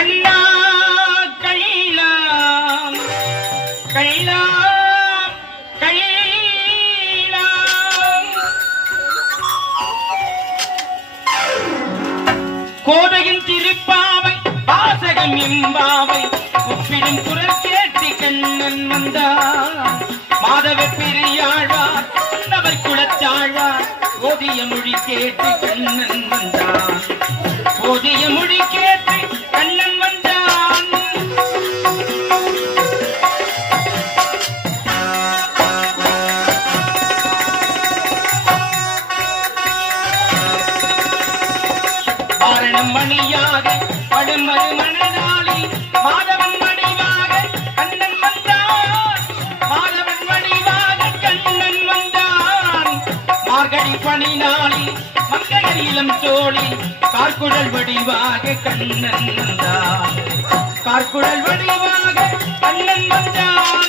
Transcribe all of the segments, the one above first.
கண்ணா கைலாம் கைலாம் கைலாம் கோதையின் திருப்பாவை வாசகம் எம்பாவை ஒப்பிடும் குரல் கேட்டு கண்ணன் வந்தார் மாதவ பெரியாழ்வார் அவர் குலத்தாழ்வார் ஓதிய மொழி கேட்டு கண்ணன் வந்தான் ஓதிய மொழி கேட்டு கண்ணன் வந்தான் வாரணம் மணியாக படுமறு மணநாளில் மாதவன் வடிவாக கண்ணன் வந்தான் மாதவன் வடிவாக கண்ணன் வந்தான் மார்கழி பனி நாளில் மங்கையர் இளம் தோழி கார்குழல் வடிவாக கண்ணன் வந்தான் கார்குழல் வடிவாக கண்ணன் வந்தான்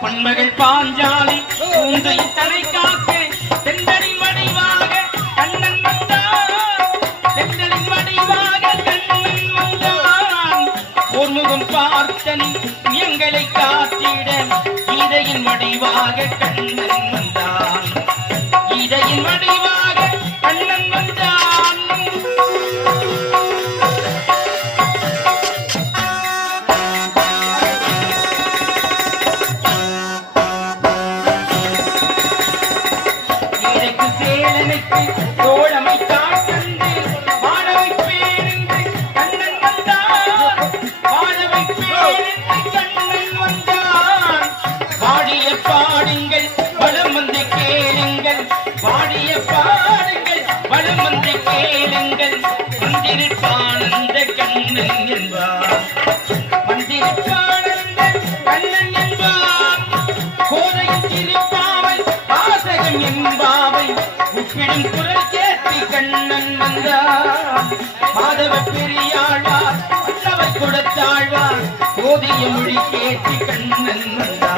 பொன்மகள் பாஞ்சாலி பூந்தை தலை காக்க தென்றலின் வடிவாக கண்ணன் வந்தான் தென்றலின் வடிவாக கண்ணன் வந்தான் போர்முகம் பார்த்தனி எங்களை காத்திட கீதையின் வடிவாக கண்ணன் வந்தான் கீதையின் வடிவாக கண்ணன் வந்தான் சேலனுக்கு தோழமை காட்டந்து வாழவை பேருந்து கண்ணன் வந்தான் வாழவை பேருந்து கண்ணன் வந்தான் பாடிய பாடுங்கள் வளம் வந்து கேளுங்கள் பாடிய பாடுங்கள் வளம் வந்து கேளுங்கள் மந்திரிப்பானந்த கண்ணன் என்பார் மந்திரிப்பானந்த கண்ணன் என்பார் கோதையின் திருப்பாவை வாசகம் என்பாவை உப்பிடும் குரல் கேட்டு கண்ணன் வந்தார் மாதவ பெரியாழ்வார் அவர் கொடுத்தாழ்வார் ஓதிய மொழி கேட்டு கண்ணன் வந்தார்